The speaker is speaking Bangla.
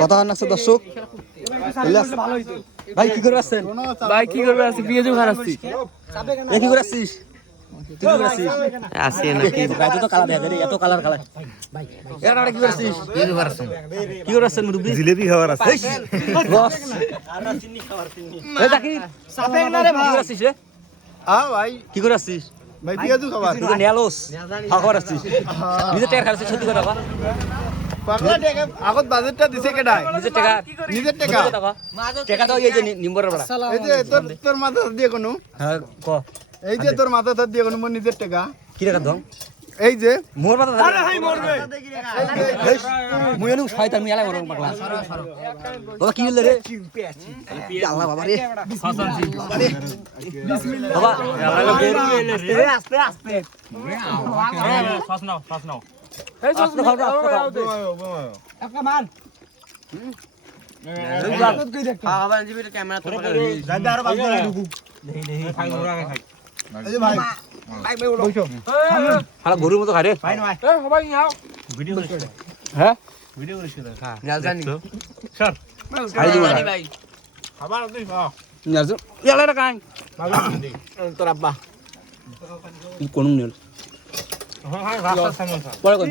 কথা নাকছে দর্শক ভাই কি করে আসছেন ভাই কি করবে আছি পিএজু খারাচ্ছি এ কি করে আসছিস তুই কি করে আসছিস আসি নাকি গাইতে তো কালা দেখা যায় এত কালার কালার ভাই এর নামে কি করে আসছিস পিএজু খারাচ্ছি কি করে আসছেন মুরব্বি জিলেবি খাবার আছে বস আর চিনি খাবার চিনি এই দেখি সাপে না রে ভাই কি করে আসছিস রে ভাই কি করে আসছিস ভাই পিয়াজু খাবার তুই নেয়ালোস খাবার আসছিস নিজে টাকা খাচ্ছিস সত্যি কথা কর পাগলা টাকা আগত বাজেটটা দিছে কেডাই নিজে টাকা নিজের টাকা টাকা তো এই যে নিম্বরের বড়া এই যে তোর মাথা দিয়ে কোনো হ্যাঁ ক এই যে তোর মাথা দিয়ে কোনো মোর নিজের টাকা কি টাকা দম এই যে মোর মাথা আরে হাই মরবে মুই এনু শয়তান মুই এলাই মরব পাগলা বাবা কি হলো রে আল্লাহ বাবা রে বাবা রে বিসমিল্লাহ বাবা আস্তে আস্তে শ্বাস নাও এই সস খাও একটা মান আবার জিবি ক্যামেরা তো যাইতে আরো বাজে ঢুকু এই যে ভাই বসো হালা গরুর মতো খায় রে ভাই ভাই সবাই নাও ভিডিও করিস হ্যাঁ ভিডিও করিস হ্যাঁ জানি স্যার খাই দিব ভাই খাবার তুই খাও নাজু ইয়ালা রে কাই পাগলা দি তোর আব্বা কোন নিল হ্যাঁ রাস্তা সামনে পরে কোন